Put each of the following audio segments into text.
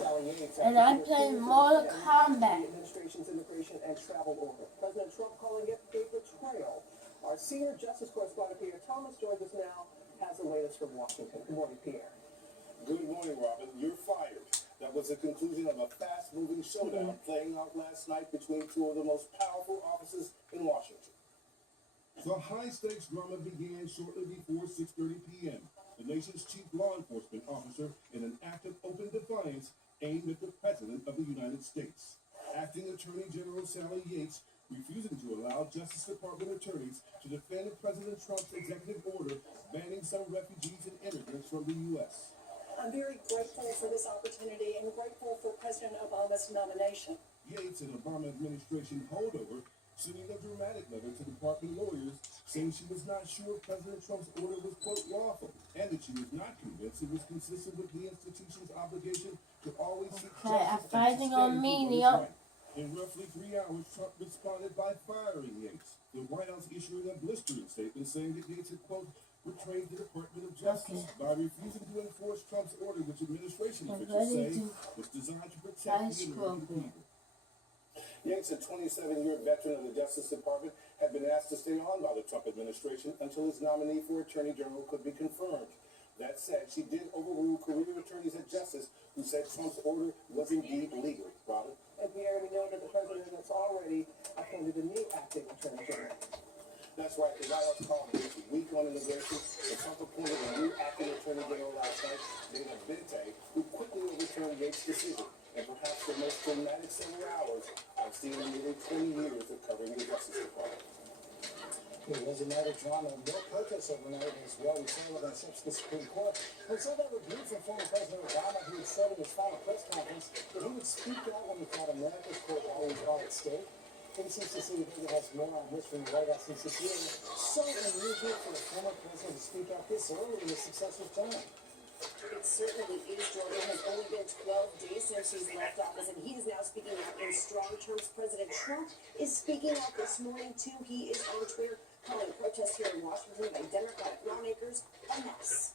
World, and I'm playing Mortal Kombat. Administration's immigration and travel order. President Trump calling it a betrayal. Our senior justice correspondent Pierre Thomas joins us now. Has the latest from Washington. Good morning, Pierre. Good morning, Robin. You're fired. That was the conclusion of a fast-moving showdown playing out last night between two of the most powerful offices in Washington. The high-stakes drama began shortly before 6:30 p.m. The nation's chief law enforcement officer in an act of open defiance aimed at the President of the United States. Acting Attorney General Sally Yates refusing to allow Justice Department attorneys to defend President Trump's executive order banning some refugees and immigrants from the U.S. I'm very grateful for this opportunity and grateful for President Obama's nomination. Yates, an Obama administration holdover, sending a dramatic letter to department lawyers saying she was not sure President Trump's order was, quote, lawful, and that she was not convinced it was consistent with the institution's obligation to always seek justice fighting on me, Neil. In roughly 3 hours, Trump responded by firing Yates. The White House issuing a blistering statement saying that Yates had, quote, betrayed the Department of Justice by refusing to enforce Trump's order, which administration officials say was designed to protect the American people. Yates, a 27-year veteran of the Justice Department, had been asked to stay on by the Trump administration until his nominee for Attorney General could be confirmed. That said, she did overrule career attorneys at Justice who said Trump's order was indeed legal. Robin? And Pierre, we know that the president has already appointed a new acting attorney general. That's right. The White House called this week on immigration. The Trump appointed a new acting attorney general last night, Dana Bente, who quickly overturned Yates' decision. And perhaps the most dramatic several hours I've seen in nearly 20 years of covering the Justice Department. It was another drama. No protests overnight as well. We saw that since the Supreme Court. And so that rebuke from former President Obama, who had said in his final press conference that he would speak out when he thought America's court always are at stake. It seems to see that has more on this from the White House since this year. So unusual for a former president to speak out this early in his successor's term. It certainly is, Jordan. It has only been 12 days since he's left office, and he is now speaking out in strong terms. President Trump is speaking out this morning, too. He is on Twitter calling protests here in Washington by Democratic lawmakers a mess.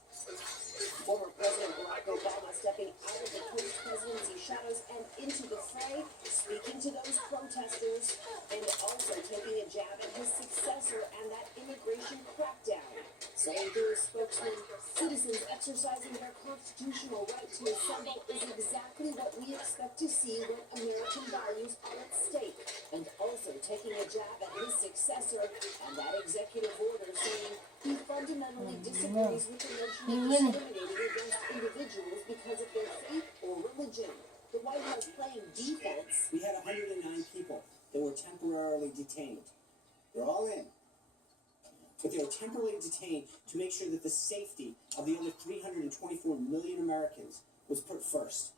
Former President Barack Obama stepping out of the post-presidency shadows and into the fray, speaking to those protesters, and also taking a jab at his successor and that immigration crackdown. Saying through his spokesman, citizens exercising their constitutional right to assemble is exactly what we expect to see when American values are at stake. And also taking a jab at his successor and that executive order, saying he fundamentally disagrees with the notion of discriminating against individuals because of their faith or religion. The White House playing defense. We had 109 people that were temporarily detained. They're all in. But they were temporarily detained to make sure that the safety of the other 324 million Americans was put first.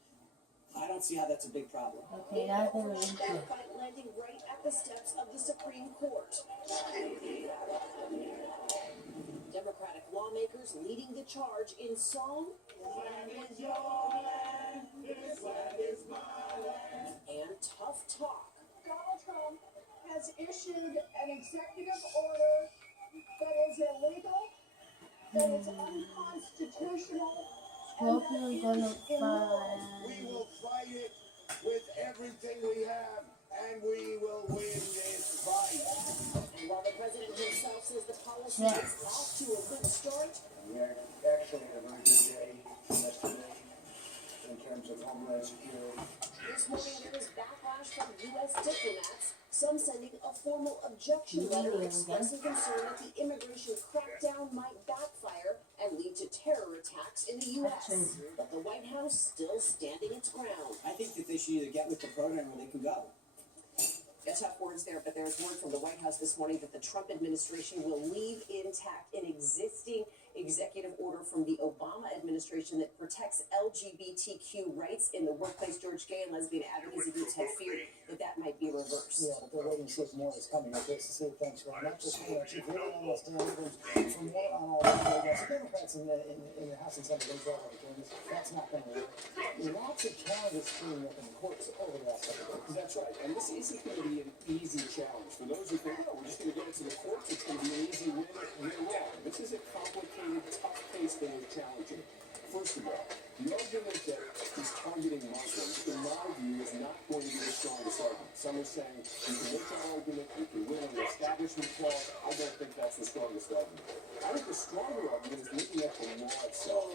I don't see how that's a big problem. Okay, that's a really That good. fight landing right at the steps of the Supreme Court. Democratic lawmakers leading the charge in song and tough talk. Donald Trump has issued an executive order that is illegal, that is unconstitutional, Scorpio is gonna fight. We will fight it with everything we have, and we will win this fight. And while the president himself says the policy is off to a good start, We actually had a very good day yesterday in terms of homeland security. this morning there was backlash from U.S. diplomats, some sending a formal objection letter expressing concern that the immigration crackdown might backfire and lead to terror attacks in the U.S. But the White House still standing its ground. I think that they should either get with the program or they can go. Tough words there, but there's word from the White House this morning that the Trump administration will leave intact an existing executive order from the Obama administration that protects LGBTQ rights in the workplace. George Gay and lesbian advocacy groups have feared that that might be reversed. Yeah, but they're waiting to see if more is coming. Okay, so say thanks very much. Just you really understand from more on all this progress. The Democrats in the House and Senate, they've already doing this. That's not going to work. Lots of challenges springing up in the courts over the last couple of days. That's right, and this isn't going to be an easy challenge. For those who think, oh, we're just going to get it to the courts, it's going to be an easy win, you're wrong. This is a complicated, tough case that is challenging. First of all, the argument that he's targeting Muslims Some are saying you can make that argument, you can win on the establishment clause. I don't think that's the strongest argument. I think the stronger argument is looking at the law itself.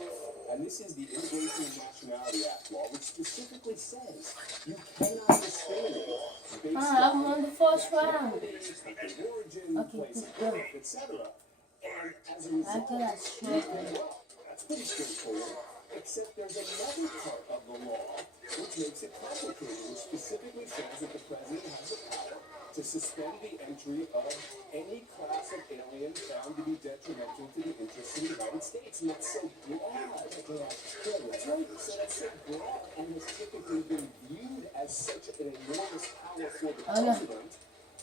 And this is the Immigration and Nationality Act law, which specifically says you cannot discriminate based I'm on the first round. country of origin, place of birth, etc. And as a result, That's that's pretty straightforward. Except there's another part of the law which makes it complicated, which specifically says that the president has the power to suspend the entry of any class of alien found to be detrimental to the interests of the United States. And that's so broad. That's right. So that's so broad and has typically been viewed as such an enormous power for the president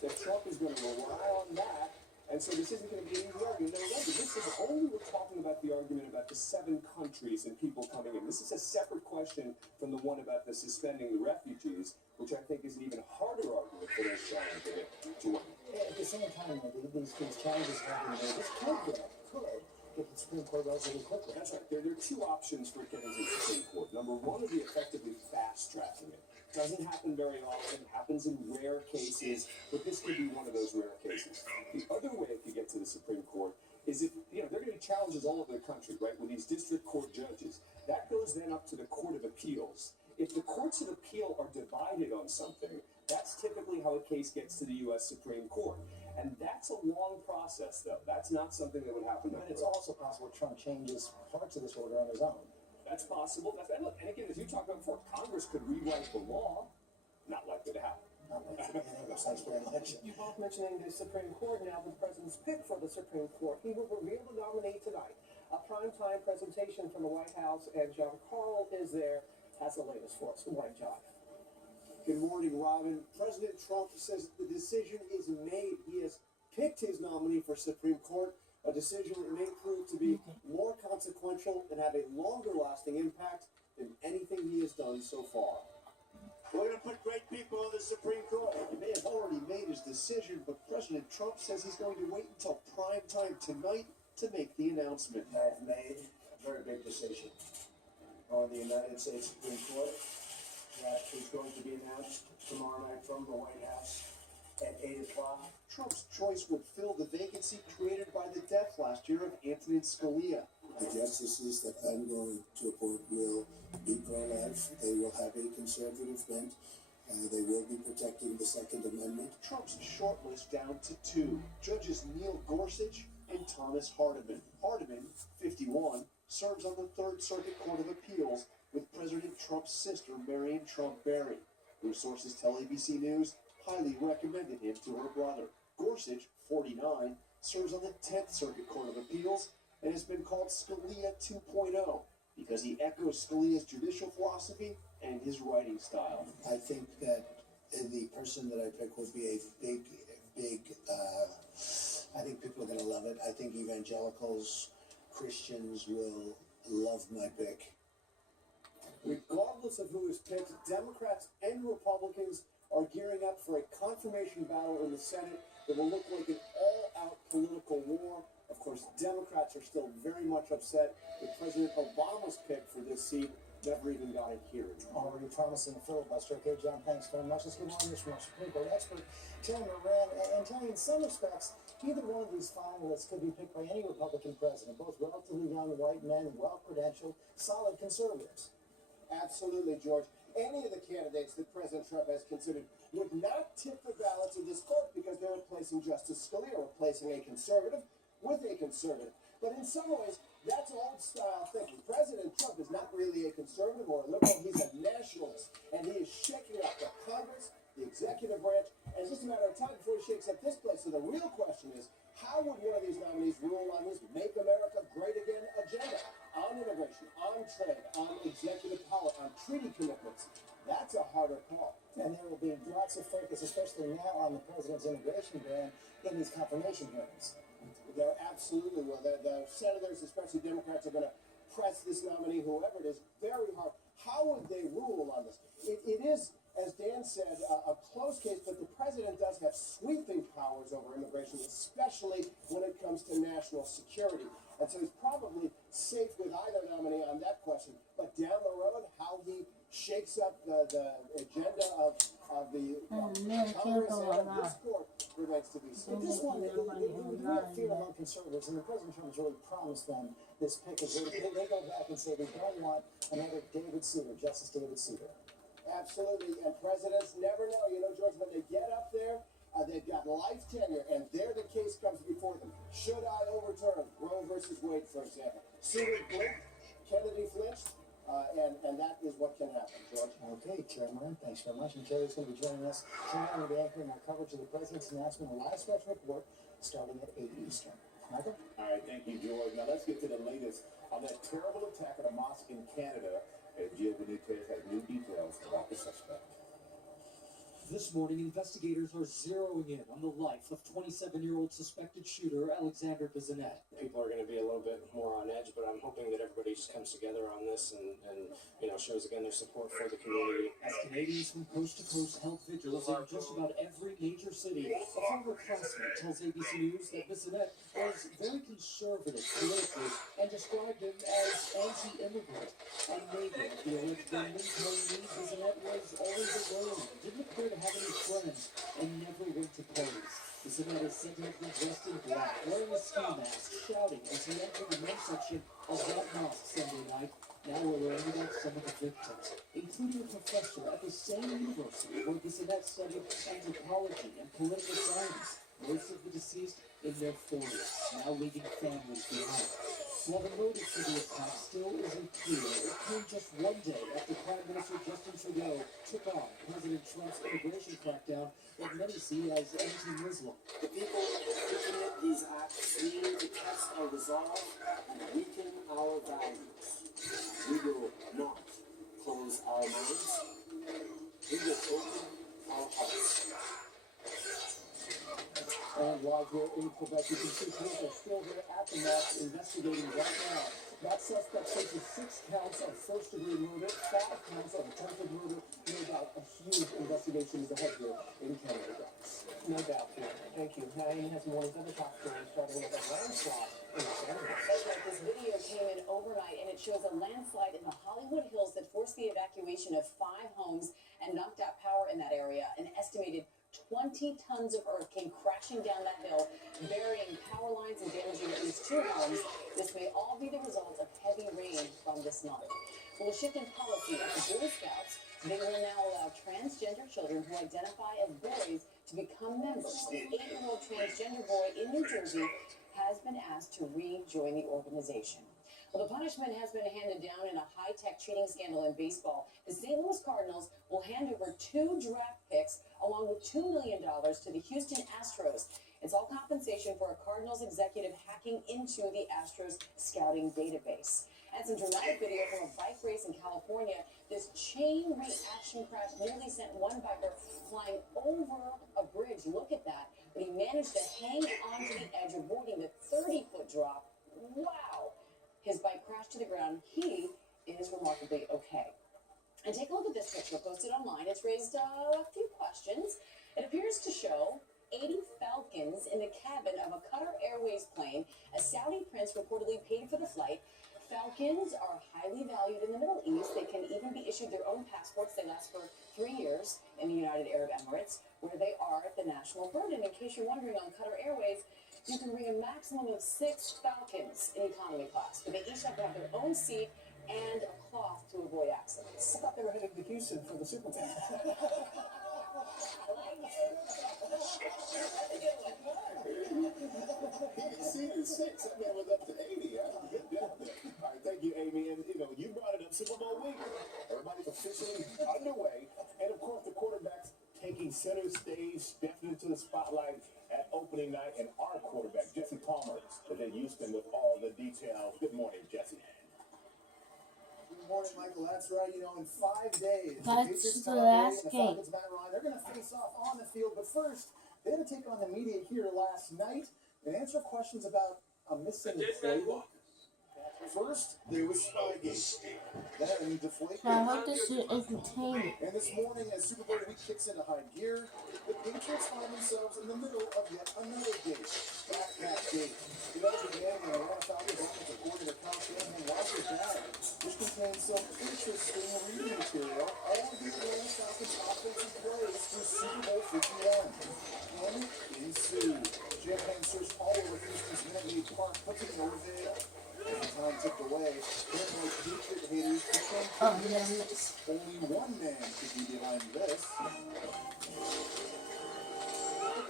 that Trump is going to rely on that. And so this isn't going to be an easy argument. Now remember, this is only we're talking about the argument about the 7 countries and people coming in. This is a separate question from the one about the suspending the refugees, which I think is an even harder argument for those trying to win. At the same time, though, these challenges have been made. This could get the Supreme Court relatively quickly. That's right. There are 2 options for getting to the Supreme Court. Number 1 would be effectively fast-tracking it. Doesn't happen very often, happens in rare cases, but this could be one of those rare cases. The other way it could get to the Supreme Court is if, there are going to be challenges all over the country, right, with these district court judges. That goes then up to the Court of Appeals. If the courts of appeal are divided on something, that's typically how a case gets to the U.S. Supreme Court. And that's a long process, though. That's not something that would happen. And it's also possible Trump changes parts of this order on his own. That's possible. And look, and again, as you talked about before, Congress could rewrite the law. Not likely to happen. Not like the English election. You're both mentioning the Supreme Court now, the president's pick for the Supreme Court. He will reveal the nominee tonight. A primetime presentation from the White House, and John Carl is there, has the latest for us. Good morning, John. Good morning, Robin. President Trump says the decision is made. He has picked his nominee for Supreme Court, a decision that may prove to be more consequential and have a longer-lasting impact than anything he has done so far. We're going to put great people on the Supreme Court. He may have already made his decision, but President Trump says he's going to wait until prime time tonight to make the announcement. I've made a very big decision on the United States Supreme Court that is going to be announced tomorrow night from the White House at 8 o'clock. Trump's choice would fill the vacancy created by the death last year of Antonin Scalia. The justices that I'm going to appoint will be pro-life. They will have a conservative bent. They will be protecting the Second Amendment. Trump's shortlist down to 2. Judges Neil Gorsuch and Thomas Hardiman. Hardiman, 51, serves on the Third Circuit Court of Appeals with President Trump's sister, Marion Trump Barry, who sources tell ABC News highly recommended him to her brother. Gorsuch, 49, serves on the 10th Circuit Court of Appeals and has been called Scalia 2.0 because he echoes Scalia's judicial philosophy and his writing style. I think that the person that I pick will be a big, I think people are going to love it. I think evangelicals, Christians will love my pick. Regardless of who is picked, Democrats and Republicans are gearing up for a confirmation battle in the Senate that will look like an all-out political war. Of course, Democrats are still very much upset that President Obama's pick for this seat never even got a hearing. Already promising a filibuster. Okay, John, thanks very much. Let's get on this from our Supreme Court expert, Terry Moran. And Terry, in some respects, either one of these finalists could be picked by any Republican president, both relatively young white men, well-credentialed, solid conservatives. Absolutely, George. Any of the candidates that President Trump has considered would not tip the balance of this court because they're replacing Justice Scalia, replacing a conservative with a conservative. But in some ways, that's old-style thinking. President Trump is not really a conservative or a liberal. He's a nationalist, and he is shaking up the Congress, the executive branch, and it's just a matter of time before he shakes up this place. So the real question is, how would one of these nominees rule on his Make America Great Again agenda? On immigration, on trade, on executive power, on treaty commitments. That's a harder call. And there will be lots of focus, especially now, on the president's immigration ban in these confirmation hearings. There absolutely will. The senators, especially Democrats, are going to press this nominee, whoever it is, very hard. How would they rule on this? It is, as Dan said, a close case, but the president does have sweeping powers over immigration, especially when it comes to national security. And so he's probably safe with either nominee on that question. But down the road, how he shakes up the agenda of of the Man, can't Congress go and of online. this court remains to be seen. This one, the real fear among conservatives, and the President Trump has really promised them this pick, is they go back and say they don't want another David Souter, Justice David Souter. Absolutely, and presidents never know. You know, George, when they get up there, they've got life tenure, and there the case comes before them. Should I overturn Roe versus Wade, for example? Souter blinked, Kennedy flinched, and that is what can happen, George. Okay, Chair Murray, thanks very much. And Kerry's going to be joining us tonight. We'll be anchoring our coverage of the President's announcement, a live special report starting at 8 Eastern. Michael? All right, thank you, George. Now let's get to the latest on that terrible attack at a mosque in Canada. And Jill Benitez has new details about the suspect. This morning, investigators are zeroing in on the life of 27-year-old suspected shooter Alexander Bissonnette. People are going to be a little bit more on edge, but I'm hoping that everybody just comes together on this and shows again their support for the community. As Canadians from coast to coast held vigils in just about every major city, a former classmate tells ABC News that Bissonnette was very conservative politically and described him as anti-immigrant. And Megan, the alleged gunman, told me Bissonnette was always alone, didn't appear to have any friends, and never went to parties. Bissonnette is said to have been dressed in black, wearing a ski mask, shouting as he entered the men's section of that mosque Sunday night. Now we're learning about some of the victims, including a professor at the same university where Bissonnette studied anthropology and political science. Most of the deceased in their 40s, now leaving families behind. While the motive for the attack still isn't clear, it came just one day after Prime Minister Justin Trudeau took on President Trump's immigration crackdown that many see as anti-Muslim. The people who commit these acts need to test our resolve and weaken our values. We will not close our minds. We will open our hearts. And live here in Quebec, you can see police are still there at the mosque investigating right now. That suspect faces 6 counts of first-degree murder, 5 counts of attempted murder. No doubt a huge investigation is ahead here in Canada. No doubt, Peter. Thank you. Diane has more of the top stories, starting with a landslide in Canada. That's right. This video came in overnight, and it shows a landslide in the Hollywood Hills that forced the evacuation of 5 homes and knocked out power in that area. An estimated 20 tons of earth came crashing down that hill, burying power lines and damaging at least 2 homes. This may all be the result of heavy rain from this month. Well, a shift in policy at the Boy Scouts. They will now allow transgender children who identify as boys to become members. An 8-year-old transgender boy in New Jersey has been asked to rejoin the organization. Well, the punishment has been handed down in a high-tech cheating scandal in baseball. The St. Louis Cardinals will hand over 2 draft picks along with $2 million to the Houston Astros. It's all compensation for a Cardinals executive hacking into the Astros scouting database. And some dramatic video from a bike race in California. This chain reaction crash nearly sent one biker flying over a bridge. Look at that. But he managed to hang onto the edge, avoiding the 30-foot drop. Wow. His bike crashed to the ground. He is remarkably okay. And take a look at this picture posted online. It's raised a few questions. It appears to show 80 falcons in the cabin of a Qatar Airways plane. A Saudi prince reportedly paid for the flight. Falcons are highly valued in the Middle East. They can even be issued their own passports. They last for 3 years in the United Arab Emirates, where they are the national bird. And in case you're wondering, on Qatar Airways, you can bring a maximum of 6 falcons in economy class, but they each have to have their own seat and a cloth to avoid accidents. I thought they were headed to Houston for the Super Bowl. See, 6, that man was up to 80. Good job there. All right, thank you, Amy. And, you brought it up, Super Bowl week. Everybody's officially underway. And, of course, the quarterbacks taking center stage, stepping into the spotlight at opening night. And our quarterback, Jesse Palmer, is in Houston with all the details. Good morning, Jesse. Good morning, Michael. That's right. In 5 days, That's the last game. They're going to face off on the field. But first, they had to take on the media here last night and answer questions about a missing playbook. First, there was Spygate. Then a new deflate. So I hope this is entertaining. And this morning, as Super Bowl week kicks into high gear, the Patriots find themselves in the middle of yet another gate. Backpack gate. It all began when one Falcons offensive coordinator Kyle Shanahan lost his bag, which contains some interesting reading material. All of the Atlanta Falcons offensive plays Only one man could be behind this.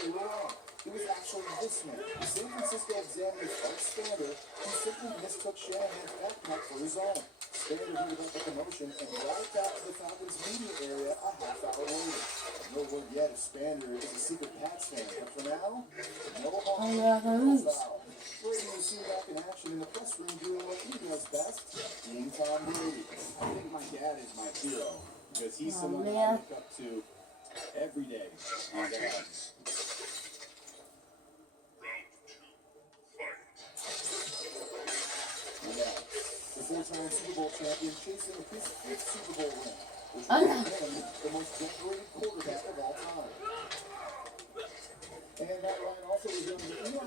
They were wrong. It was actually this man, the San Francisco Examiner's Art Stander, who simply mistook Shanahan's backpack for his own. Stander heard about the commotion and brought it back to the Falcons media area a half hour later. No word yet if Stander is a secret Pats fan, but for now, no harm, no foul. Brady was seen back in action in the press room doing what he does best, being Tom Brady. I think my dad is my hero, because he's someone I look up to every day. My dad. The four-time Super Bowl champion chasing his fifth Super Bowl ring, which makes him the most decorated quarterback of all time. And Matt Ryan also revealed that Eli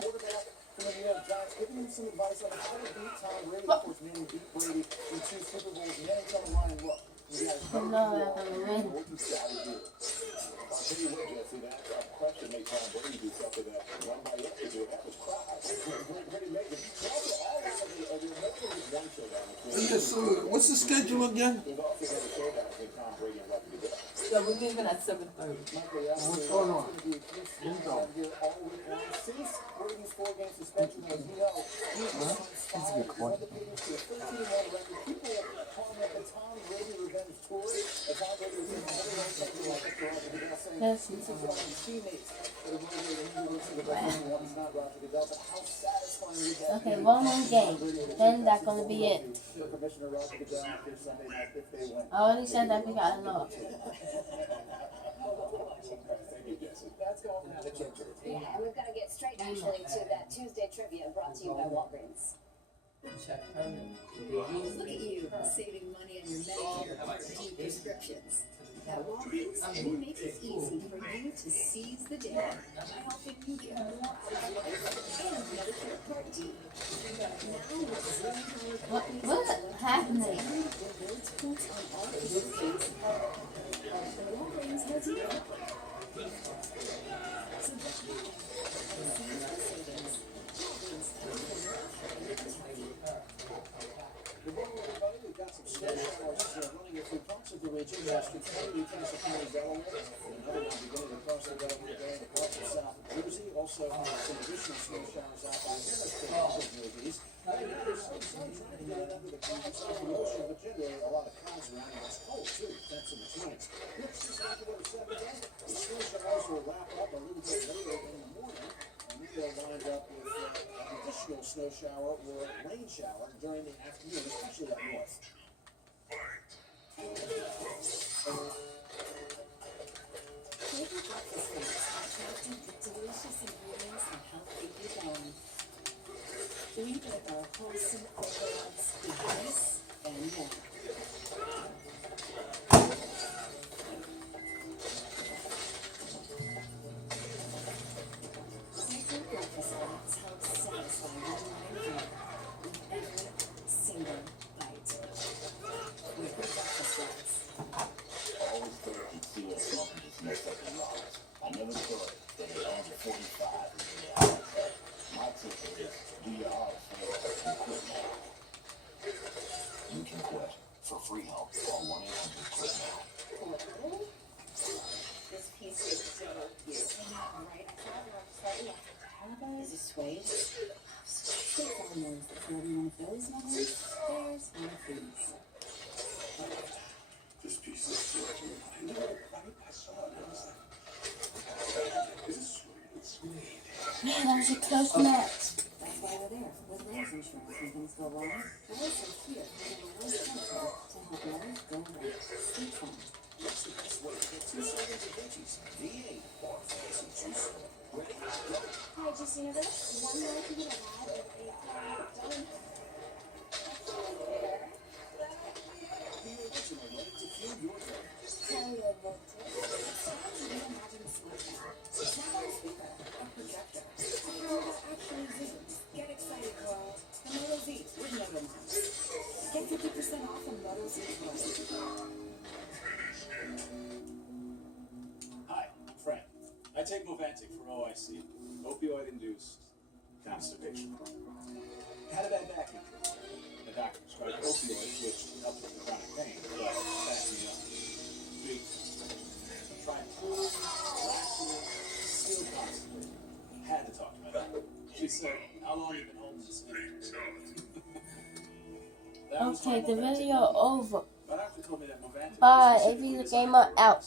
quarterback from the New York Giants, giving him some advice on how to beat Tom Brady. Of course, Manning beat Brady in 2 Super Bowls. Manning telling Ryan, look, you got to know what you got to do. I'll tell you what, Jesse, that question made Tom Brady do something that nobody else could do, and that was cry. Brady made it. One showdown. What's the schedule again? There's also another showdown between Tom Brady and Roger Goodell. So we're leaving at 7:30. What's going on? Since Brady's 4-game suspension, as you know, he's That's a good point. People calling it the Tom Brady revenge tour. Tom Brady was in everyone something like it for Roger Goodell, saying this is one of his teammates that are going to get into the best one. He's not Roger Goodell, but how satisfying is that? Okay, one more game. Then that's gonna be it. Commissioner Roger Goodell after Sunday night if they win. I already said that we got enough. Yeah, and we've got to get straight actually to that Tuesday trivia brought to you by Walgreens. Look at you, saving money on your Medicare Part D prescriptions. At Walgreens, we make it easy for you to seize the day by helping you get more out of life and Medicare Part D. Now with What happening? rewards points on all prescriptions, Walgreens has you. So get seize the savings. Good morning, everybody. We've got some snow showers running through parts of the region. Western County, Tennessee County, Delaware. Another one beginning across the Delaware Bay and parts of South Jersey. Also, some additional snow showers out by the interstate of the Northeast. There's some sun trying to get it under the clouds off the ocean, but generally a lot of clouds around, and it's cold too. Temps in the 20s. Looks just like another 7 days. The snow showers will wrap up a little bit later in the morning. And we will wind up with an additional snow shower or rain shower during the afternoon, especially up north. Favorite breakfast foods are crafted with delicious ingredients that help keep you going. We get our wholesome coconuts, this and more. Sacred breakfast foods help satisfy your mind with every single bite. With breakfast foods. Always thought he'd see us something just messed up in lives. I never thought that at age 45 would be the outcome. My tip is, do your hard work and quit now. You can quit for free help. Call 1-800-QUIT-NOW. This piece is so cute. Right? I thought it was slightly after Is it suede? State Farm knows that for every one of those moments, there's one of these. This piece is so good. I saw it. I was like, this is sweet. It's sweet. Man, that was a close match. That's why we're there. With life insurance when things go wrong, we're also here for the one chemical to help life go right. State Farm. What's the best way to get 2 servings of veggies? V8 or fancy juice. Ready? Go. Hi, did you see this? One more thing I had with a done. The original way to fuel your day. Tell your vote. It's time to reimagine the smartphone. Snap on a speaker, a projector, a camera that actually zooms. Get excited, world. The Moto Z with Moto Miles. Get 50% off on Moto Z Pro. Hi, I'm Frank. I take Movantik for OIC, opioid-induced constipation. Had a bad back injury. The doctor prescribed opioids, which helped with the chronic pain, but Okay, the video over. Bye, AV the Gamer out.